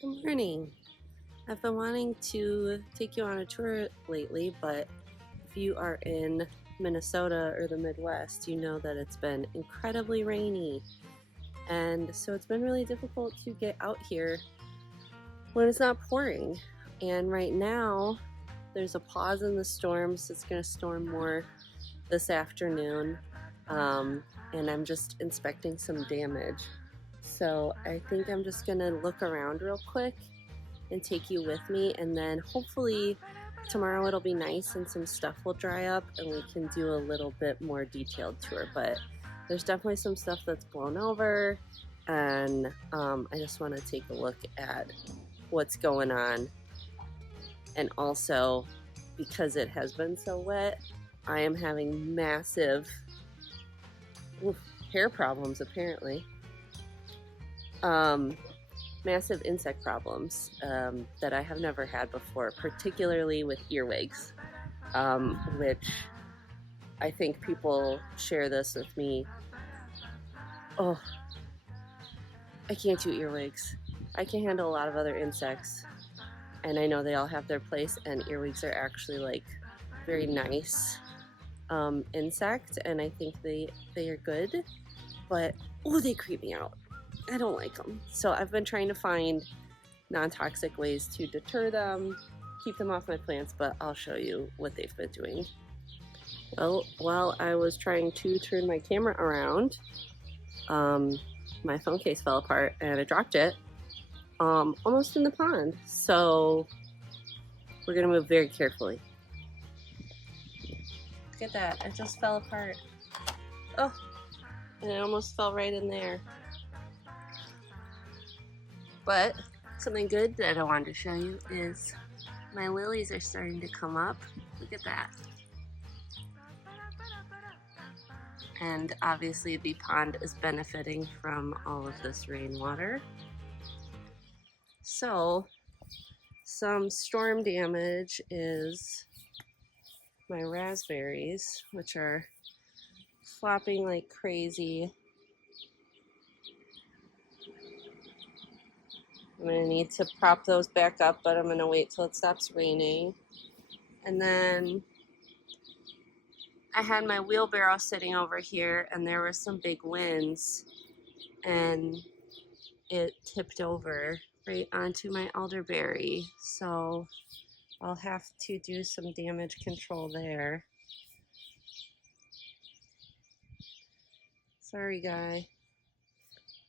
Good morning. I've been wanting to take you on a tour lately, but if you are in Minnesota or the Midwest, you know that it's been incredibly rainy. And so it's been really difficult to get out here when it's not pouring. And right now, there's a pause in the storms. It's going to storm more this afternoon. And I'm just inspecting some damage. So I think I'm just going to look around real quick and take you with me, and then hopefully tomorrow it'll be nice and some stuff will dry up and we can do a little bit more detailed tour. But there's definitely some stuff that's blown over, and I just want to take a look at what's going on. And also, because it has been so wet, I am having massive hair problems apparently. Massive insect problems that I have never had before, particularly with earwigs, which I think people share this with me. Oh, I can't do earwigs. I can handle a lot of other insects, and I know they all have their place, and earwigs are actually like very nice insect, and I think they are good, but oh, they creep me out. I don't like them. So I've been trying to find non-toxic ways to deter them, keep them off my plants, but I'll show you what they've been doing. Well, while I was trying to turn my camera around, my phone case fell apart and I dropped it almost in the pond. So we're gonna move very carefully. Look at that, it just fell apart. Oh, and it almost fell right in there. But something good that I wanted to show you is my lilies are starting to come up. Look at that. And obviously the pond is benefiting from all of this rainwater. So some storm damage is my raspberries, which are flopping like crazy. I'm gonna need to prop those back up, but I'm gonna wait till it stops raining. And then I had my wheelbarrow sitting over here and there were some big winds and it tipped over right onto my elderberry. So I'll have to do some damage control there. Sorry, guy.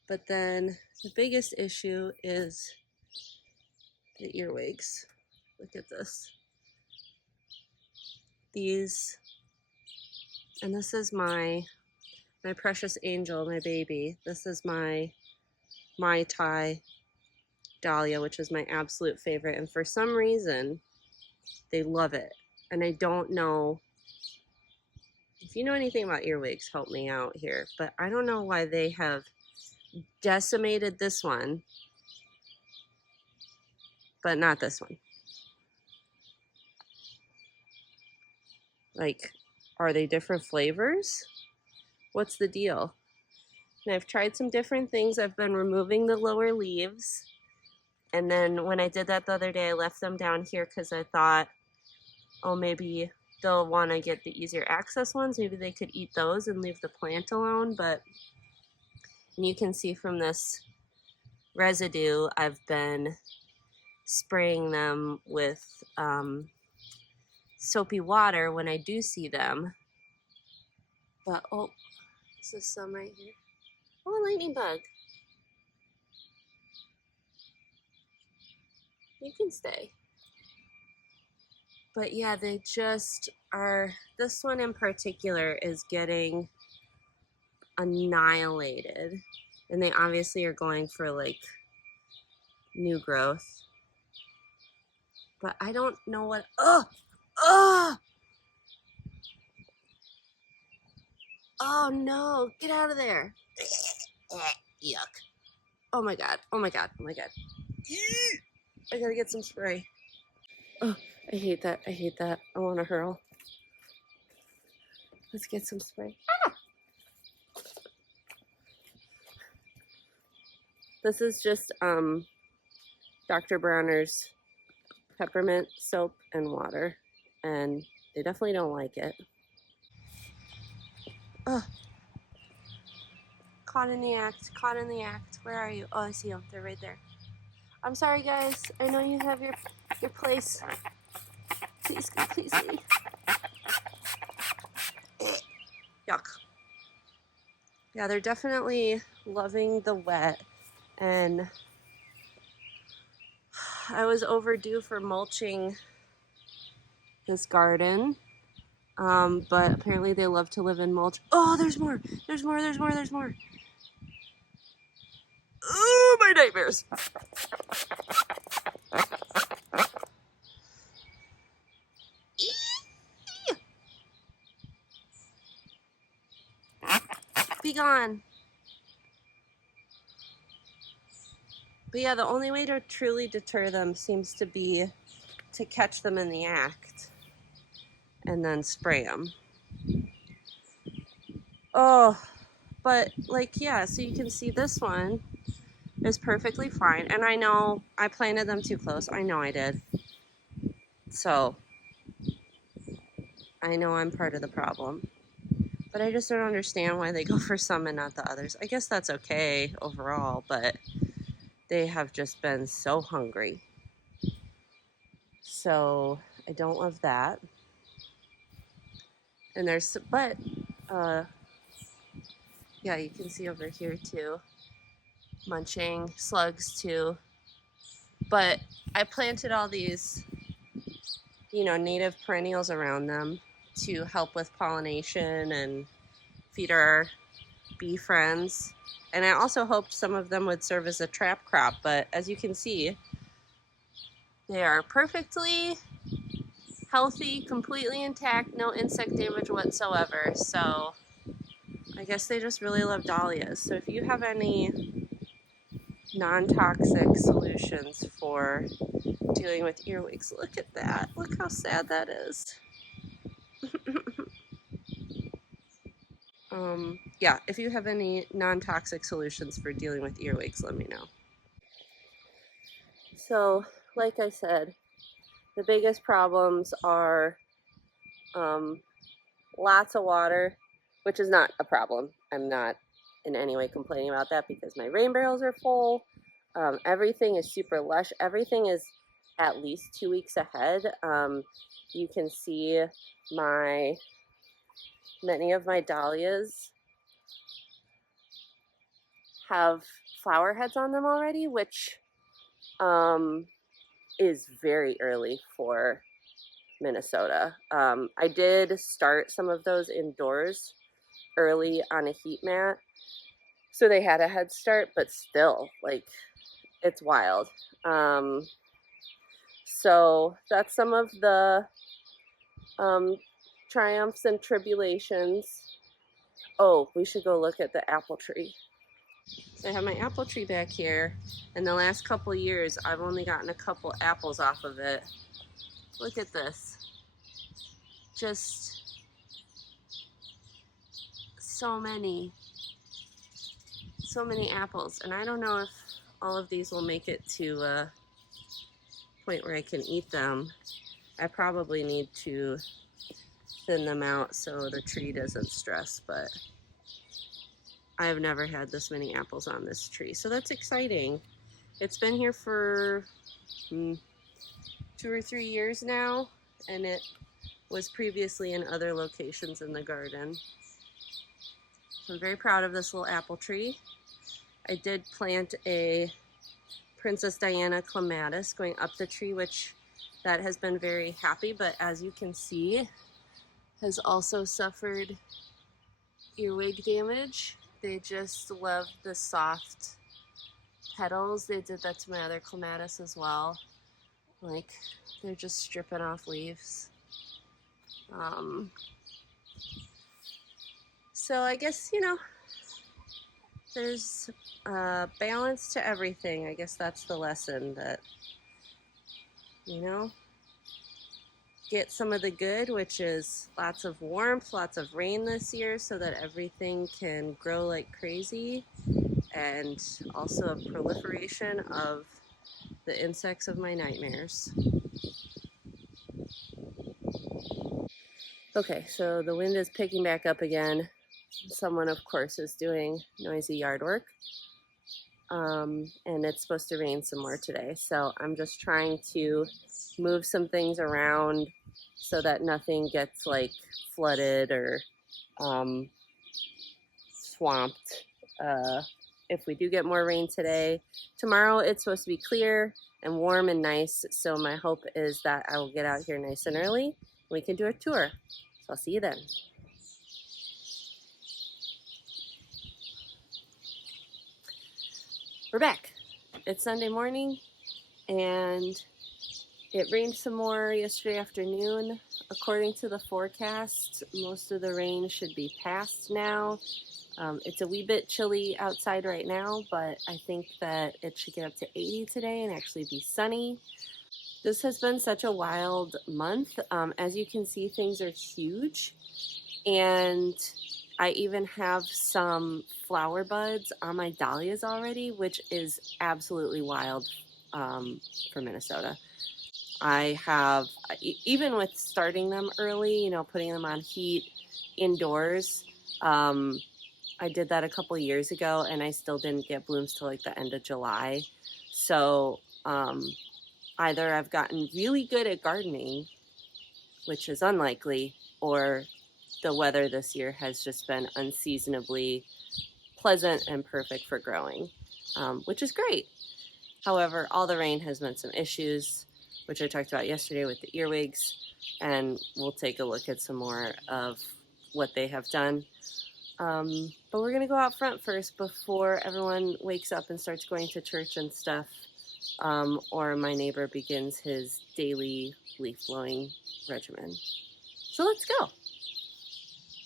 But then the biggest issue is the earwigs. Look at this. These, and this is my precious angel, my baby. This is my Thai dahlia, which is my absolute favorite. And for some reason, they love it. And I don't know, if you know anything about earwigs, help me out here. But I don't know why they have decimated this one, but not this one. Like, are they different flavors? What's the deal? And I've tried some different things. I've been removing the lower leaves. And then when I did that the other day, I left them down here because I thought, oh, maybe they'll want to get the easier access ones. Maybe they could eat those and leave the plant alone. But you can see from this residue, I've been spraying them with soapy water when I do see them. But oh, this is some right here. Oh, a lightning bug. You can stay. But yeah, they just are, this one in particular is getting annihilated. And they obviously are going for like new growth. But I don't know what, oh, no, get out of there. Yuck. Oh my God, oh my God, oh my God. I gotta get some spray. Oh, I hate that, I hate that. I wanna hurl. Let's get some spray. Ah! This is just Dr. Bronner's peppermint soap and water, and they definitely don't like it. Ugh. Caught in the act, caught in the act. Where are you? Oh, I see them. They're right there. I'm sorry, guys. I know you have your place. Please, please leave. Yuck. Yeah, they're definitely loving the wet, and I was overdue for mulching this garden, but apparently they love to live in mulch. Oh, there's more. There's more. There's more. There's more. Oh, my nightmares. Be gone. But yeah, the only way to truly deter them seems to be to catch them in the act and then spray them. Oh, but like, yeah, so you can see this one is perfectly fine. And I know I planted them too close. I know I did. So I know I'm part of the problem. But I just don't understand why they go for some and not the others. I guess that's okay overall, but they have just been so hungry. So I don't love that. And there's, but, yeah, you can see over here too, munching, slugs too. But I planted all these, native perennials around them to help with pollination and feed our bee friends. And I also hoped some of them would serve as a trap crop, but as you can see, they are perfectly healthy, completely intact, no insect damage whatsoever. So I guess they just really love dahlias. So if you have any non-toxic solutions for dealing with earwigs, look at that. Look how sad that is. Yeah, if you have any non-toxic solutions for dealing with earwigs, let me know. So, like I said, the biggest problems are lots of water, which is not a problem. I'm not in any way complaining about that because my rain barrels are full. Everything is super lush. Everything is at least 2 weeks ahead. You can see many of my dahlias have flower heads on them already, which is very early for Minnesota. I did start some of those indoors early on a heat mat, so they had a head start, but still, like, it's wild. So that's some of the triumphs and tribulations. Oh, we should go look at the apple tree. So I have my apple tree back here. In the last couple years, I've only gotten a couple apples off of it. Look at this. Just so many apples. And I don't know if all of these will make it to a point where I can eat them. I probably need to thin them out so the tree doesn't stress, but I have never had this many apples on this tree. So that's exciting. It's been here for 2 or 3 years now, and it was previously in other locations in the garden. So I'm very proud of this little apple tree. I did plant a Princess Diana clematis going up the tree, which that has been very happy, but as you can see, has also suffered earwig damage. They just love the soft petals. They did that to my other clematis as well. Like, they're just stripping off leaves. So I guess, there's a balance to everything. I guess that's the lesson, that, get some of the good, which is lots of warmth, lots of rain this year so that everything can grow like crazy, and also a proliferation of the insects of my nightmares. Okay, so the wind is picking back up again. Someone, of course, is doing noisy yard work. And it's supposed to rain some more today. So I'm just trying to move some things around so that nothing gets like flooded or swamped. If we do get more rain today, tomorrow it's supposed to be clear and warm and nice. So my hope is that I will get out here nice and early and we can do a tour. So I'll see you then. We're back. It's Sunday morning and it rained some more yesterday afternoon. According to the forecast, most of the rain should be past now. It's a wee bit chilly outside right now, but I think that it should get up to 80 today and actually be sunny. This has been such a wild month. As you can see, things are huge. And I even have some flower buds on my dahlias already, which is absolutely wild for Minnesota. I have, even with starting them early, putting them on heat indoors, I did that a couple years ago and I still didn't get blooms till like the end of July. So either I've gotten really good at gardening, which is unlikely, or the weather this year has just been unseasonably pleasant and perfect for growing, which is great. However, all the rain has meant some issues, which I talked about yesterday with the earwigs, and we'll take a look at some more of what they have done. But we're going to go out front first before everyone wakes up and starts going to church and stuff, or my neighbor begins his daily leaf blowing regimen. So let's go.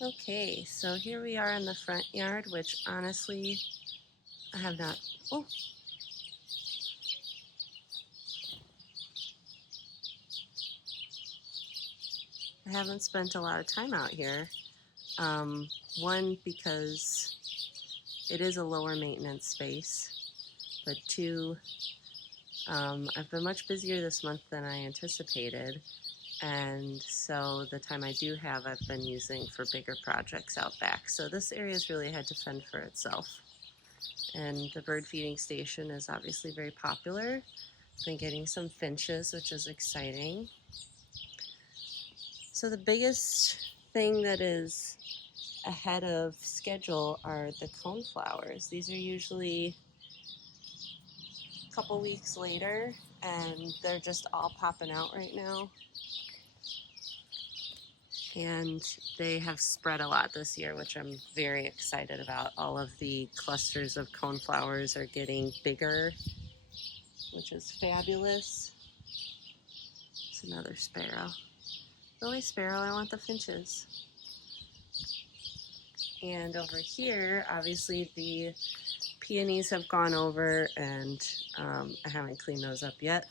Okay, so here we are in the front yard, which honestly, I have not, I haven't spent a lot of time out here. One, because it is a lower maintenance space, but two, I've been much busier this month than I anticipated, and so the time I do have I've been using for bigger projects out back. So this area's really had to fend for itself. And the bird feeding station is obviously very popular. I've been getting some finches, which is exciting. So the biggest thing that is ahead of schedule are the coneflowers. These are usually a couple weeks later and they're just all popping out right now. And they have spread a lot this year, which I'm very excited about. All of the clusters of coneflowers are getting bigger, which is fabulous. It's another sparrow. Really, sparrow, I want the finches. And over here, obviously the peonies have gone over and I haven't cleaned those up yet.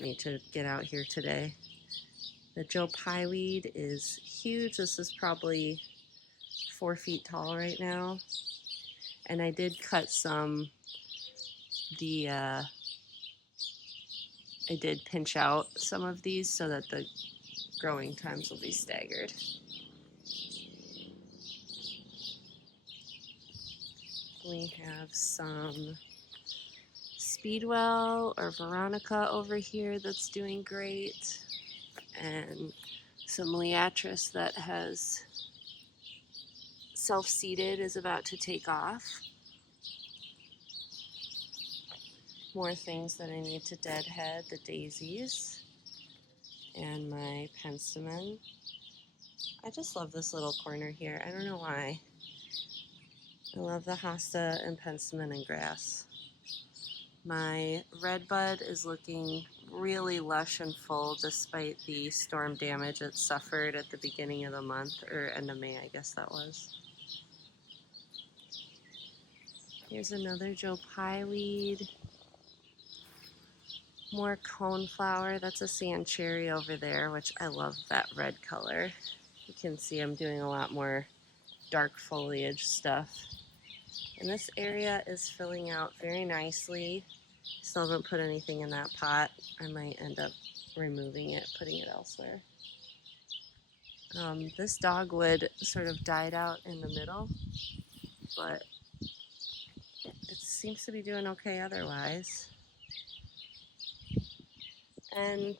Need to get out here today. The Joe Pye weed is huge. This is probably 4 feet tall right now. And I did cut some, I did pinch out some of these so that the growing times will be staggered. We have some Speedwell or Veronica over here that's doing great, and some Liatris that has self-seeded is about to take off. More things that I need to deadhead, the daisies and my penstemon. I just love this little corner here. I don't know why. I love the hosta and penstemon and grass. My redbud is looking really lush and full despite the storm damage it suffered at the beginning of the month, or end of May, I guess that was. Here's another Joe Pye weed. More coneflower. That's a sand cherry over there, which I love that red color. You can see I'm doing a lot more dark foliage stuff. And this area is filling out very nicely. Still haven't put anything in that pot. I might end up removing it, putting it elsewhere. This dogwood sort of died out in the middle, but it seems to be doing okay otherwise. And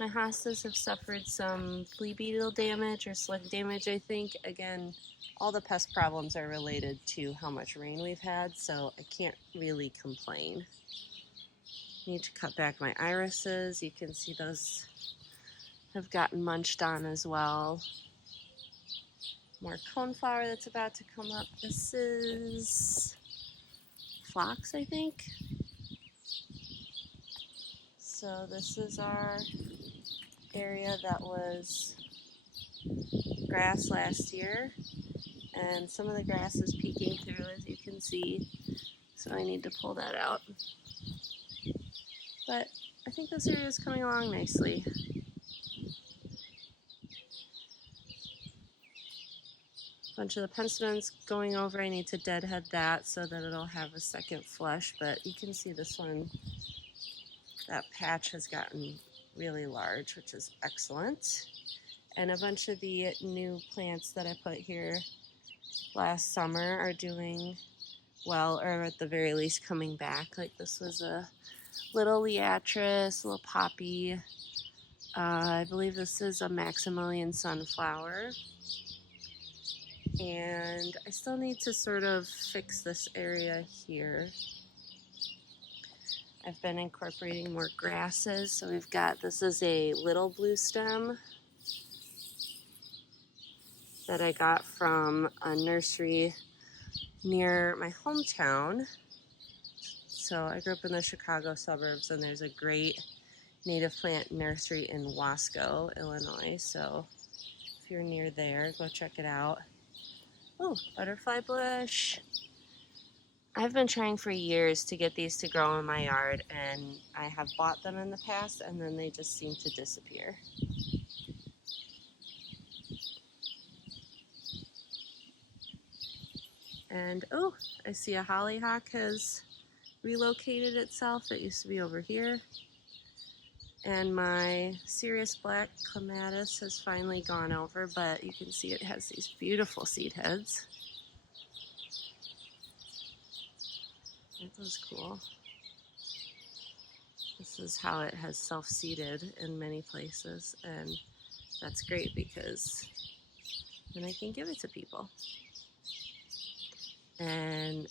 my hostas have suffered some flea beetle damage or slug damage, I think. Again, all the pest problems are related to how much rain we've had, so I can't really complain. Need to cut back my irises. You can see those have gotten munched on as well. More coneflower that's about to come up. This is phlox, I think. So this is our area that was grass last year, and some of the grass is peeking through, as you can see, so I need to pull that out. But I think this area is coming along nicely. Bunch of the penstemons going over. I need to deadhead that so that it'll have a second flush, but you can see this one, that patch has gotten really large, which is excellent. And a bunch of the new plants that I put here last summer are doing well, or at the very least coming back. Like this was a little liatris, a little poppy. I believe this is a Maximilian sunflower. And I still need to sort of fix this area here. I've been incorporating more grasses. So we've got, this is a little blue stem that I got from a nursery near my hometown. So I grew up in the Chicago suburbs, and there's a great native plant nursery in Wasco, Illinois. So if you're near there, go check it out. Oh, butterfly bush. I've been trying for years to get these to grow in my yard, and I have bought them in the past, and then they just seem to disappear. And oh, I see a hollyhock has relocated itself. It used to be over here. And my Sirius Black Clematis has finally gone over, but you can see it has these beautiful seed heads. That was cool. This is how it has self-seeded in many places, and that's great because then I can give it to people. And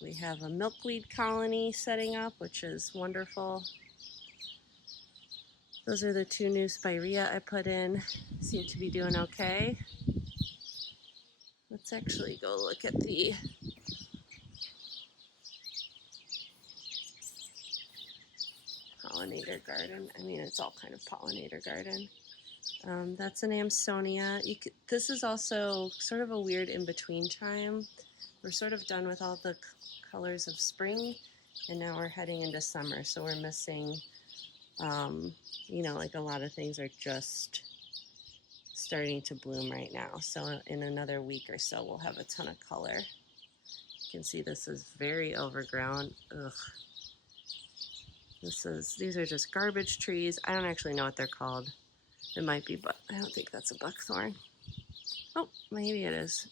we have a milkweed colony setting up, which is wonderful. Those are the two new spirea I put in. Seem to be doing okay. Let's actually go look at the pollinator garden. I mean, it's all kind of pollinator garden. That's an Amsonia. This is also sort of a weird in-between time. We're sort of done with all the colors of spring, and now we're heading into summer, so we're missing, you know, like a lot of things are just starting to bloom right now. So in another week or so, we'll have a ton of color. You can see this is very overgrown. Ugh. These are just garbage trees. I don't actually know what they're called. It might be, but I don't think that's a buckthorn. Oh, maybe it is.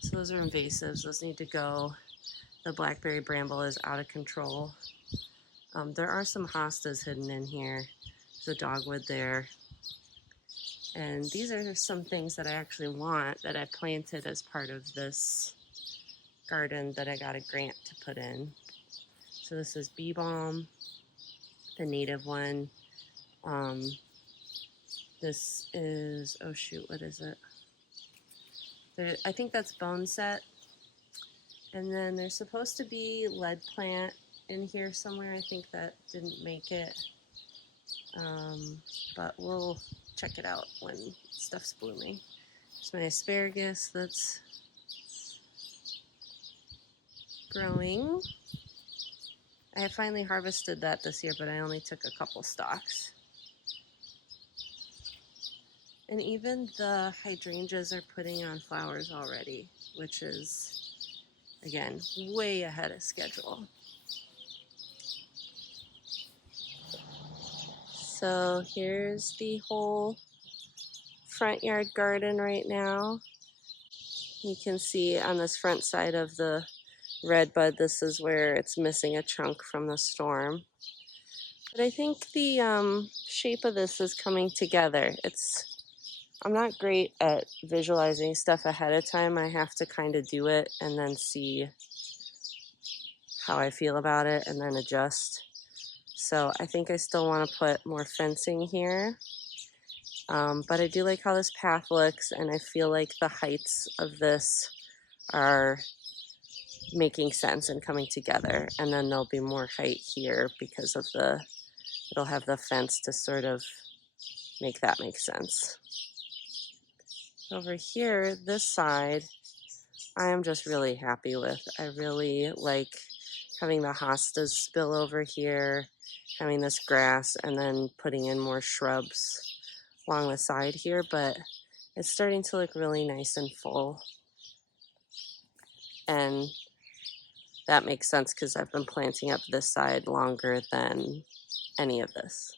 So those are invasives. Those need to go. The blackberry bramble is out of control. There are some hostas hidden in here. There's a dogwood there. And these are some things that I actually want that I planted as part of this garden that I got a grant to put in. So this is bee balm, the native one. This is, oh shoot, what is it? I think that's bone set. And then there's supposed to be lead plant in here somewhere. I think that didn't make it. But we'll check it out when stuff's blooming. There's my asparagus that's growing. I have finally harvested that this year, but I only took a couple stalks. And even the hydrangeas are putting on flowers already, which is, again, way ahead of schedule. So here's the whole front yard garden right now. You can see on this front side of the red bud, this is where it's missing a chunk from the storm. But I think the shape of this is coming together. I'm not great at visualizing stuff ahead of time. I have to kind of do it and then see how I feel about it and then adjust. So I think I still want to put more fencing here. But I do like how this path looks, and I feel like the heights of this are making sense and coming together. And then there'll be more height here because of it'll have the fence to sort of make that make sense. Over here, this side, I am just really happy with. I really like having the hostas spill over here, having this grass, and then putting in more shrubs along the side here, but it's starting to look really nice and full. And that makes sense because I've been planting up this side longer than any of this.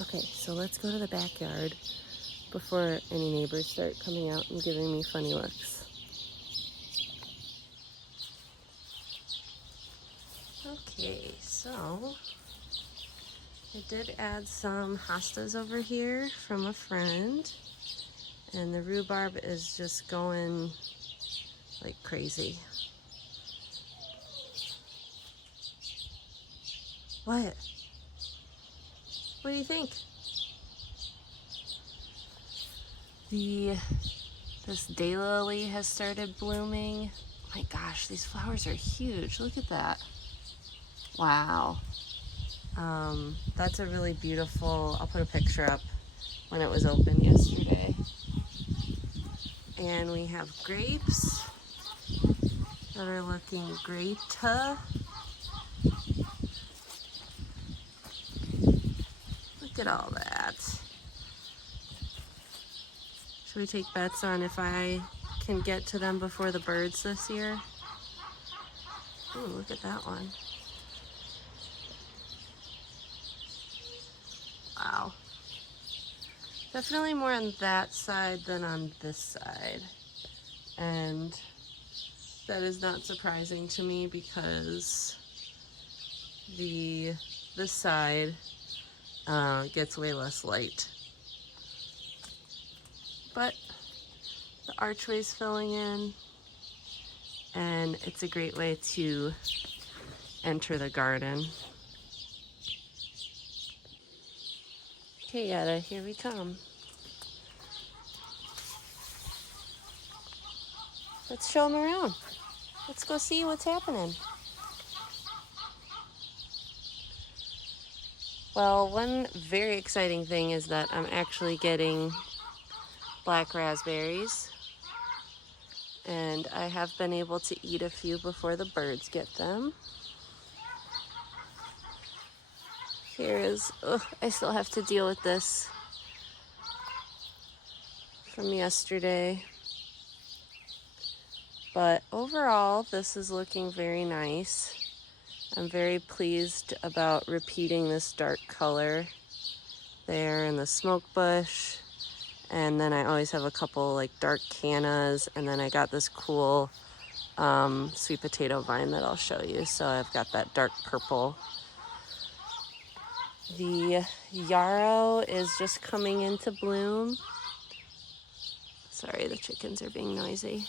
Okay, so let's go to the backyard before any neighbors start coming out and giving me funny looks. Okay, so I did add some hostas over here from a friend, and the rhubarb is just going like crazy. What? What do you think? This daylily has started blooming. Oh my gosh, these flowers are huge. Look at that. Wow. That's a really beautiful, I'll put a picture up when it was open yesterday. And we have grapes that are looking great. Look at all that. Should we take bets on if I can get to them before the birds this year? Ooh, look at that one. Wow. Definitely more on that side than on this side. And that is not surprising to me because this side gets way less light. But the archway's filling in, and it's a great way to enter the garden. Okay, Yetta, here we come. Let's show them around. Let's go see what's happening. Well, one very exciting thing is that I'm actually getting black raspberries, and I have been able to eat a few before the birds get them. I still have to deal with this from yesterday. But overall, this is looking very nice. I'm very pleased about repeating this dark color there in the smoke bush. And then I always have a couple like dark cannas, and then I got this cool sweet potato vine that I'll show you. So I've got that dark purple. The yarrow is just coming into bloom. Sorry, the chickens are being noisy.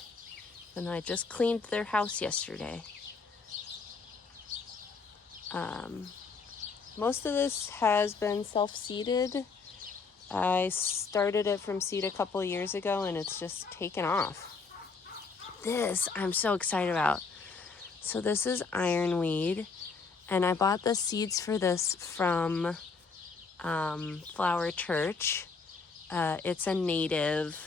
And I just cleaned their house yesterday. Most of this has been self-seeded. I started it from seed a couple years ago, and it's just taken off. This I'm so excited about. So this is ironweed, and I bought the seeds for this from Flower Church. It's a native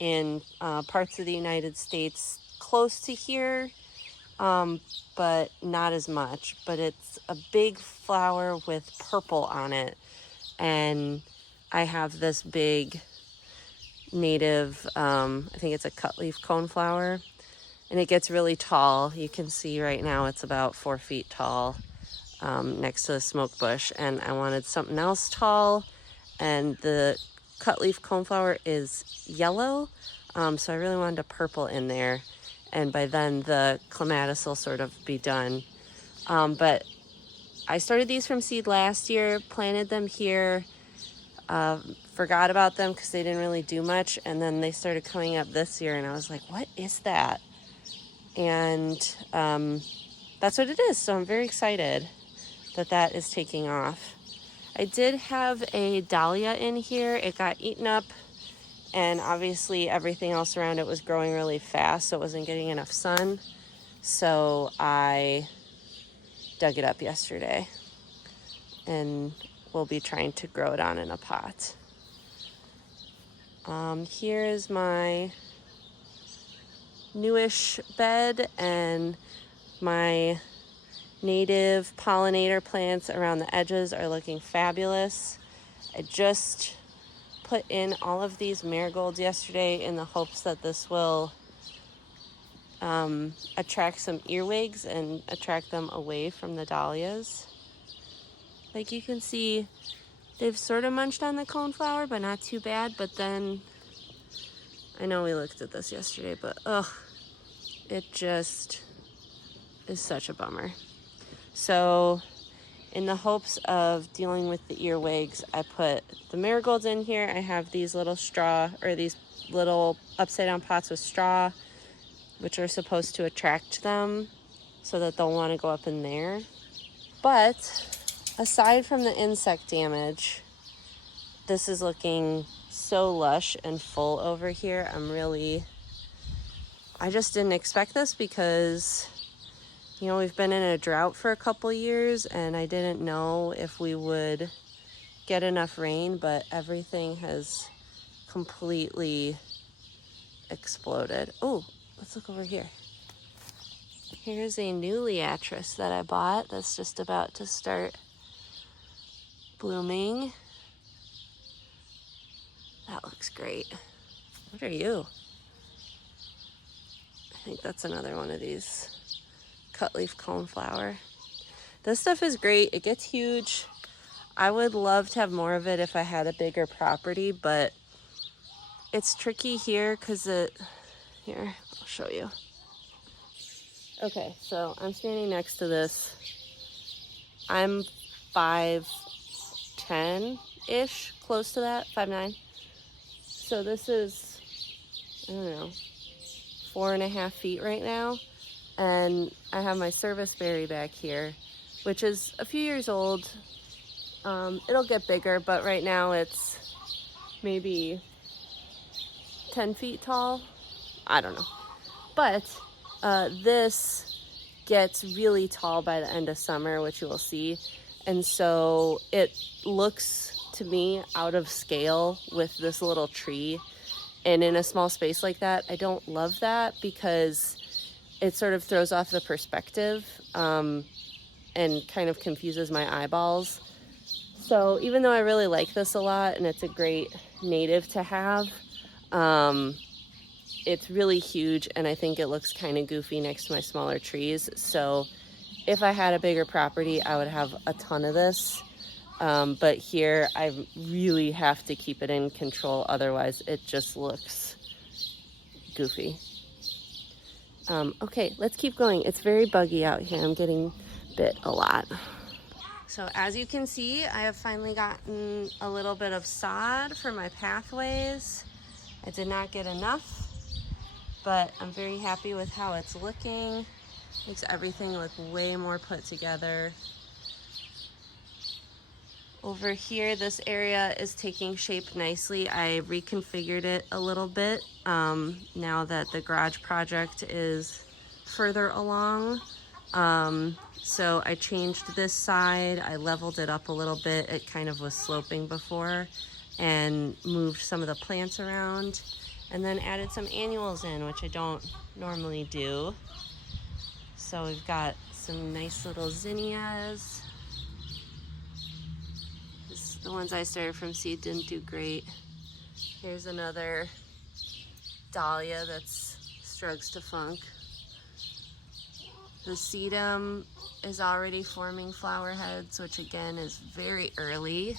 in parts of the United States close to here, but not as much. But it's a big flower with purple on it, and I have this big native, I think it's a cutleaf coneflower, and it gets really tall. You can see right now it's about 4 feet tall next to the smoke bush, and I wanted something else tall, and the cut leaf coneflower is yellow, so I really wanted a purple in there, and by then the clematis will sort of be done. But I started these from seed last year, planted them here, forgot about them because they didn't really do much, and then they started coming up this year, and I was like, what is that? And that's what it is, so I'm very excited that that is taking off. I did have a dahlia in here. It got eaten up, and obviously everything else around it was growing really fast, so it wasn't getting enough sun. So I dug it up yesterday, and we'll be trying to grow it on in a pot. Here is my newish bed, and my native pollinator plants around the edges are looking fabulous. I just put in all of these marigolds yesterday in the hopes that this will attract some earwigs and attract them away from the dahlias. Like you can see, they've sort of munched on the coneflower, but not too bad. But then, I know we looked at this yesterday, but it just is such a bummer. So in the hopes of dealing with the earwigs, I put the marigolds in here. I have these little straw, or these little upside down pots with straw, which are supposed to attract them so that they'll want to go up in there. But aside from the insect damage, this is looking so lush and full over here. I just didn't expect this because, you know, we've been in a drought for a couple years, and I didn't know if we would get enough rain, but everything has completely exploded. Oh, let's look over here. Here's a new liatris that I bought that's just about to start blooming. That looks great. What are you? I think that's another one of these cut leaf coneflower. This stuff is great. It gets huge. I would love to have more of it if I had a bigger property, but it's tricky here because here, I'll show you. Okay, so I'm standing next to this. I'm 5'10"-ish, close to that, 5'9". So this is, I don't know, 4.5 feet right now. And I have my service berry back here, which is a few years old. It'll get bigger, but right now it's maybe 10 feet tall. I don't know. But this gets really tall by the end of summer, which you will see. And so it looks to me out of scale with this little tree. And in a small space like that, I don't love that because it sort of throws off the perspective and kind of confuses my eyeballs. So even though I really like this a lot and it's a great native to have, it's really huge, and I think it looks kind of goofy next to my smaller trees. So if I had a bigger property, I would have a ton of this. But here I really have to keep it in control, otherwise it just looks goofy. Okay, let's keep going. It's very buggy out here. I'm getting bit a lot. So as you can see, I have finally gotten a little bit of sod for my pathways. I did not get enough, but I'm very happy with how it's looking. Makes everything look way more put together. Over here, this area is taking shape nicely. I reconfigured it a little bit now that the garage project is further along. So I changed this side, I leveled it up a little bit. It kind of was sloping before, and moved some of the plants around, and then added some annuals in, which I don't normally do. So we've got some nice little zinnias. The ones I started from seed didn't do great. Here's another dahlia that's struggles to funk. The sedum is already forming flower heads, which again is very early.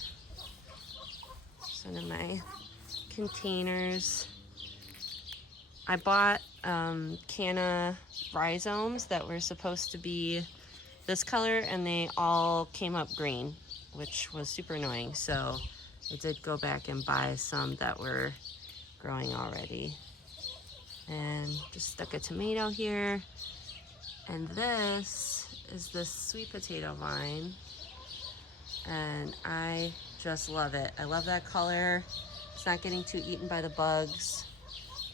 It's one of my containers. I bought canna rhizomes that were supposed to be this color, and they all came up green, which was super annoying. So I did go back and buy some that were growing already. And just stuck a tomato here. And this is the sweet potato vine. And I just love it. I love that color. It's not getting too eaten by the bugs.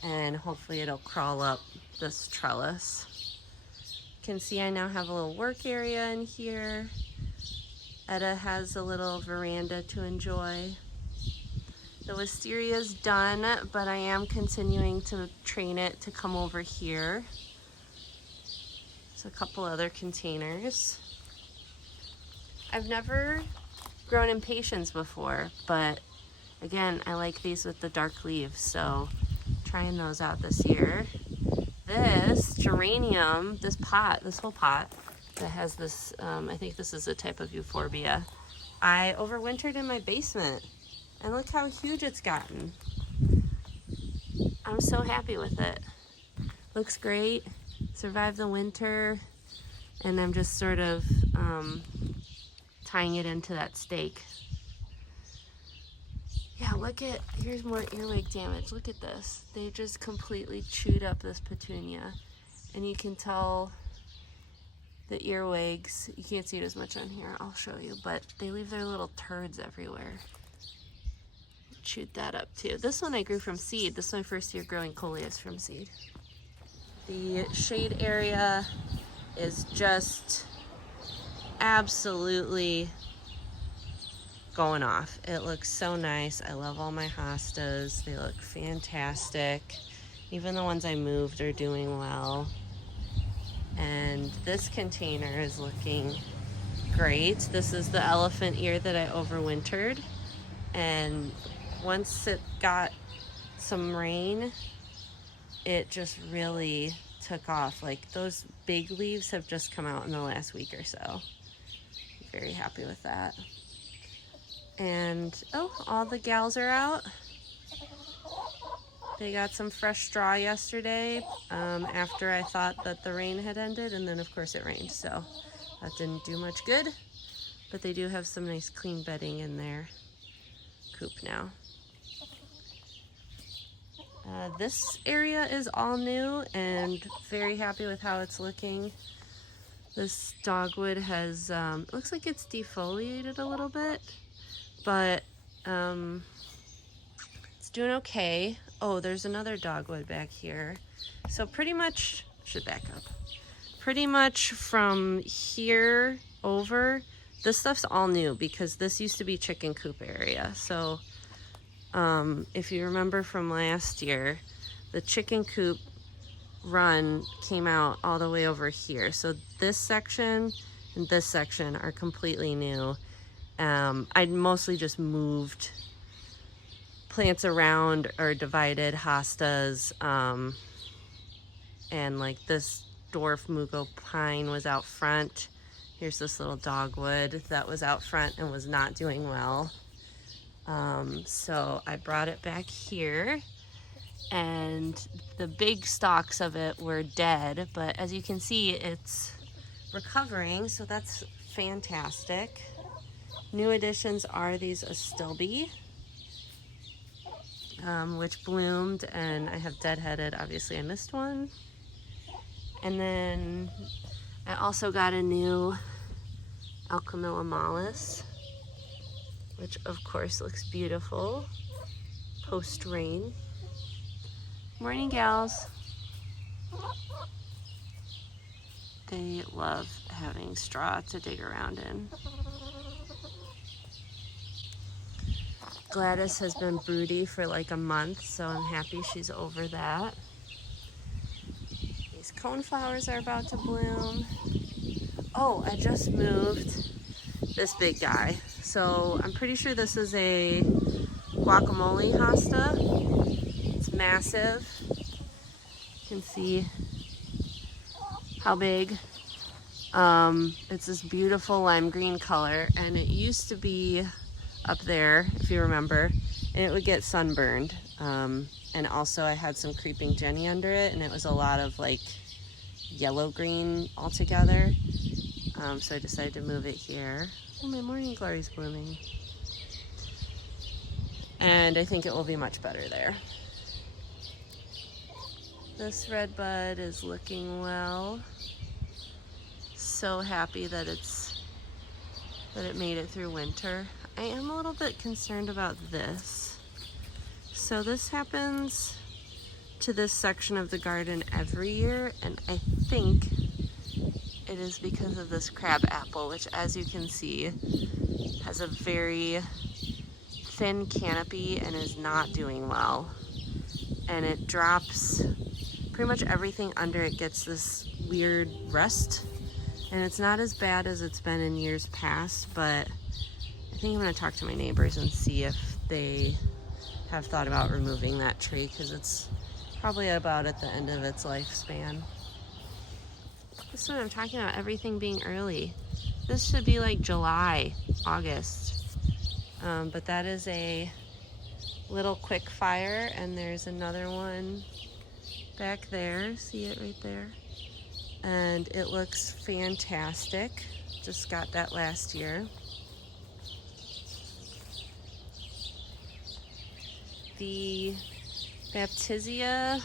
And hopefully it'll crawl up this trellis. You can see I now have a little work area in here. Etta has a little veranda to enjoy. The wisteria's done, but I am continuing to train it to come over here. There's a couple other containers. I've never grown impatiens before, but again, I like these with the dark leaves, so trying those out this year. This geranium, this whole pot that has this, I think this is a type of euphorbia, I overwintered in my basement. And look how huge it's gotten. I'm so happy with it. Looks great, survived the winter, and I'm just sort of tying it into that stake. Yeah, here's more earwig damage. Look at this. They just completely chewed up this petunia. And you can tell the earwigs, you can't see it as much on here, I'll show you, but they leave their little turds everywhere. Chewed that up too. This one I grew from seed. This is my first year growing coleus from seed. The shade area is just absolutely going off. It looks so nice. I love all my hostas. They look fantastic. Even the ones I moved are doing well. And this container is looking great. This is the elephant ear that I overwintered. And once it got some rain, it just really took off. Like, those big leaves have just come out in the last week or so. I'm very happy with that. And oh, all the gals are out. They got some fresh straw yesterday after I thought that the rain had ended, and then of course it rained, so that didn't do much good. But they do have some nice clean bedding in their coop now. This area is all new and very happy with how it's looking. This dogwood has, looks like it's defoliated a little bit, but it's doing okay. Oh, there's another dogwood back here. So pretty much, should back up. Pretty much from here over, this stuff's all new because this used to be chicken coop area. So if you remember from last year, the chicken coop run came out all the way over here. So this section and this section are completely new. I mostly just moved plants around or divided hostas, and like this dwarf mugo pine was out front. Here's this little dogwood that was out front and was not doing well. So I brought it back here, and the big stalks of it were dead, but as you can see, it's recovering, so that's fantastic. New additions are these astilbe, which bloomed, and I have deadheaded. Obviously I missed one. And then I also got a new Alchemilla mollis, which of course looks beautiful post-rain. Morning, gals. They love having straw to dig around in. Gladys has been broody for like a month, so I'm happy she's over that. These coneflowers are about to bloom. Oh, I just moved this big guy. So I'm pretty sure this is a guacamole hosta. It's massive. You can see how big. It's this beautiful lime green color, and it used to be up there, if you remember, and it would get sunburned. And also I had some creeping Jenny under it, and it was a lot of like yellow green altogether. So I decided to move it here. Oh, my morning glory's blooming. And I think it will be much better there. This red bud is looking well. So happy that it made it through winter. I am a little bit concerned about this. So this happens to this section of the garden every year, and I think it is because of this crab apple, which, as you can see, has a very thin canopy and is not doing well. And it drops, pretty much everything under it gets this weird rust. And it's not as bad as it's been in years past, but I think I'm going to talk to my neighbors and see if they have thought about removing that tree, because it's probably about at the end of its lifespan. This is what I'm talking about, everything being early. This should be like July, August. But that is a little quick fire, and there's another one back there. See it right there? And it looks fantastic. Just got that last year. The Baptisia,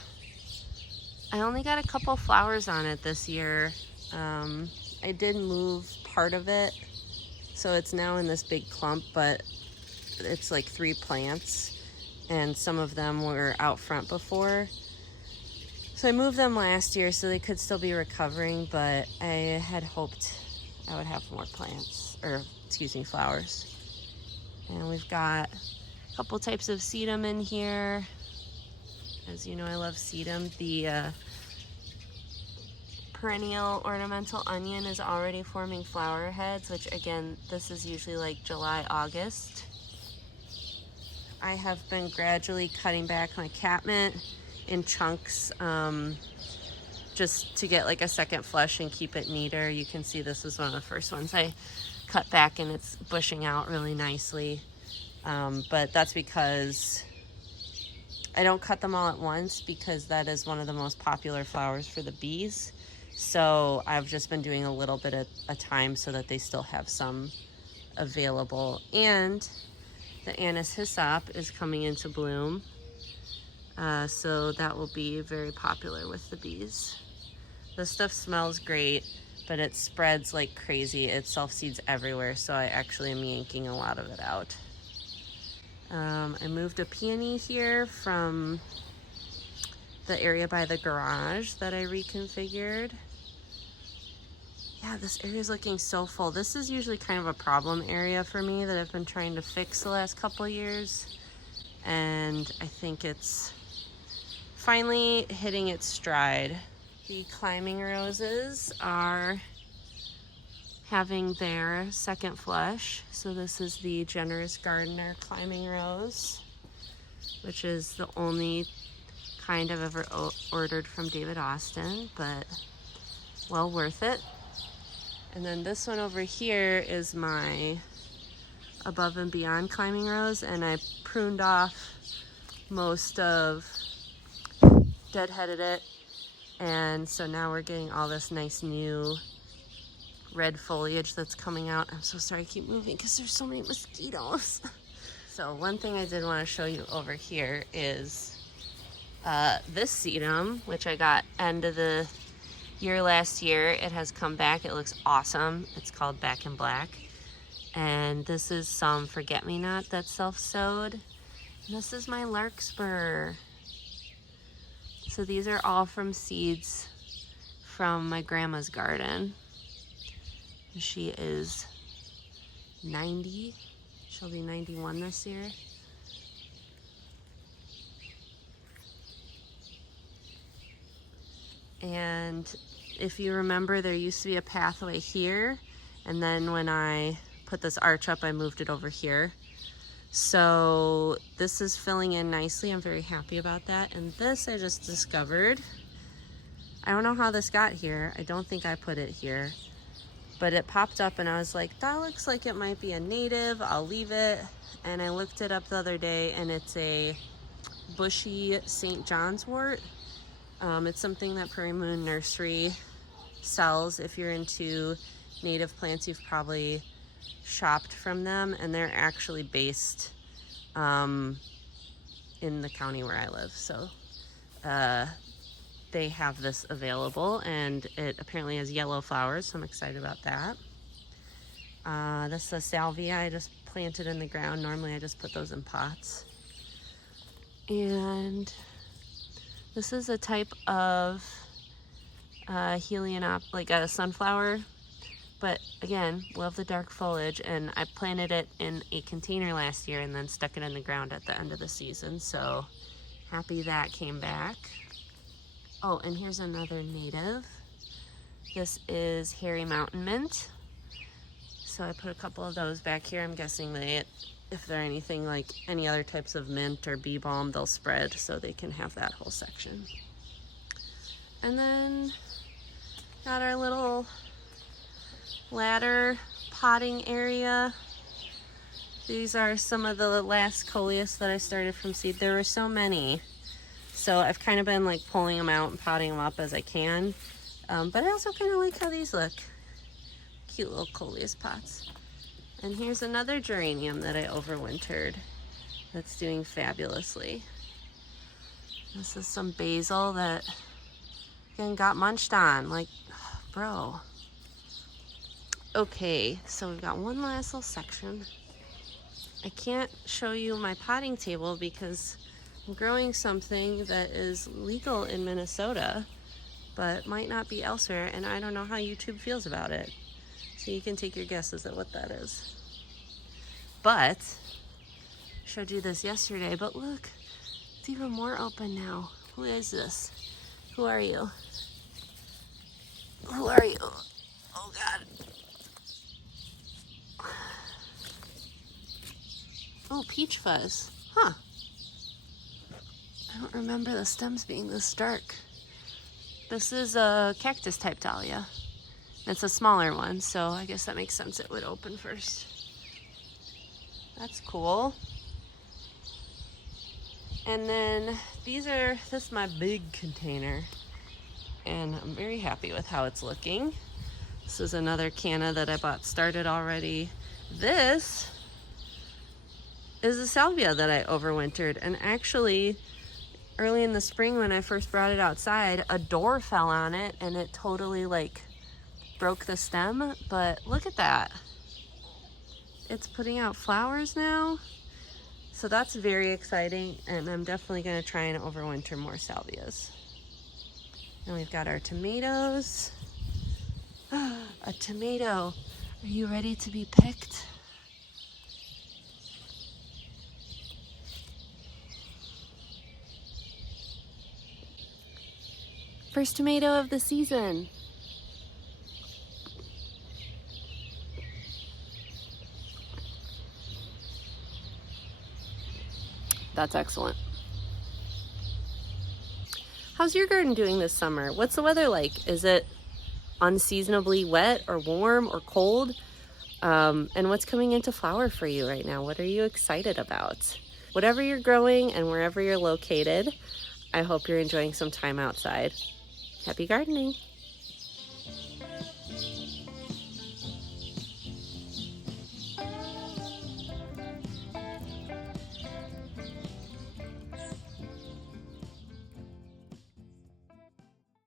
I only got a couple flowers on it this year. I did move part of it, so it's now in this big clump, but it's like 3 plants, and some of them were out front before. So I moved them last year so they could still be recovering, but I had hoped I would have more plants, or excuse me, flowers. And we've got a couple types of sedum in here. As you know, I love sedum. The perennial ornamental onion is already forming flower heads, which again, this is usually like July, August. I have been gradually cutting back my catmint in chunks, just to get like a second flush and keep it neater. You can see this is one of the first ones I cut back, and it's bushing out really nicely. But that's because I don't cut them all at once, because that is one of the most popular flowers for the bees. So I've just been doing a little bit at a time so that they still have some available. And the anise hyssop is coming into bloom. So that will be very popular with the bees. This stuff smells great, but it spreads like crazy. It self-seeds everywhere, so I actually am yanking a lot of it out. I moved a peony here from the area by the garage that I reconfigured. Yeah, this area is looking so full. This is usually kind of a problem area for me that I've been trying to fix the last couple of years, and I think it's finally hitting its stride. The climbing roses are having their second flush. So this is the Generous Gardener climbing rose, which is the only kind I've ever ordered from David Austin, but well worth it. And then this one over here is my Above and Beyond climbing rose, and I pruned off most of, deadheaded it, and so now we're getting all this nice new red foliage that's coming out. I'm so sorry I keep moving because there's so many mosquitoes. So one thing I did want to show you over here is this sedum, which I got end of the year last year. It has come back. It looks awesome. It's called Back in Black. And this is some forget-me-not that's self-sowed. And this is my larkspur. So these are all from seeds from my grandma's garden. She is 90. She'll be 91 this year. And if you remember, there used to be a pathway here, and then when I put this arch up, I moved it over here. So this is filling in nicely. I'm very happy about that. And this I just discovered. I don't know how this got here. I don't think I put it here. but it popped up and I was like, that looks like it might be a native, I'll leave it. And I looked it up the other day and it's a bushy St. John's wort. It's something that Prairie Moon Nursery sells. If you're into native plants, you've probably shopped from them, and they're actually based in the county where I live. So they have this available, and it apparently has yellow flowers, so I'm excited about that. This is a salvia I just planted in the ground. Normally I just put those in pots. And this is a type of like a sunflower, but again, love the dark foliage, and I planted it in a container last year and then stuck it in the ground at the end of the season, so happy that came back. Oh, and here's another native. This is hairy mountain mint. So I put a couple of those back here. I'm guessing that if they're anything like any other types of mint or bee balm, they'll spread, so they can have that whole section. And then got our little ladder potting area. These are some of the last coleus that I started from seed. There were so many, so I've kind of been like pulling them out and potting them up as I can. But I also kind of like how these look. Cute little coleus pots. And here's another geranium that I overwintered that's doing fabulously. This is some basil that again got munched on, like, bro. Okay, so we've got one last little section. I can't show you my potting table because I'm growing something that is legal in Minnesota, but might not be elsewhere, and I don't know how YouTube feels about it. So you can take your guesses at what that is. But, I showed you this yesterday, but look, it's even more open now. Who is this? Who are you? Who are you? Oh God. Oh, peach fuzz. Huh. I don't remember the stems being this dark. This is a cactus type dahlia. It's a smaller one, so I guess that makes sense it would open first. That's cool. And then this is my big container, and I'm very happy with how it's looking. This is another canna that I bought started already. This is a salvia that I overwintered, and actually early in the spring when I first brought it outside, a door fell on it and it totally like broke the stem, but look at that. It's putting out flowers now. So that's very exciting, and I'm definitely gonna try and overwinter more salvias. And we've got our tomatoes. A tomato. Are you ready to be picked? First tomato of the season. That's excellent. How's your garden doing this summer? What's the weather like? Is it unseasonably wet or warm or cold? And what's coming into flower for you right now? What are you excited about? Whatever you're growing and wherever you're located, I hope you're enjoying some time outside. Happy gardening.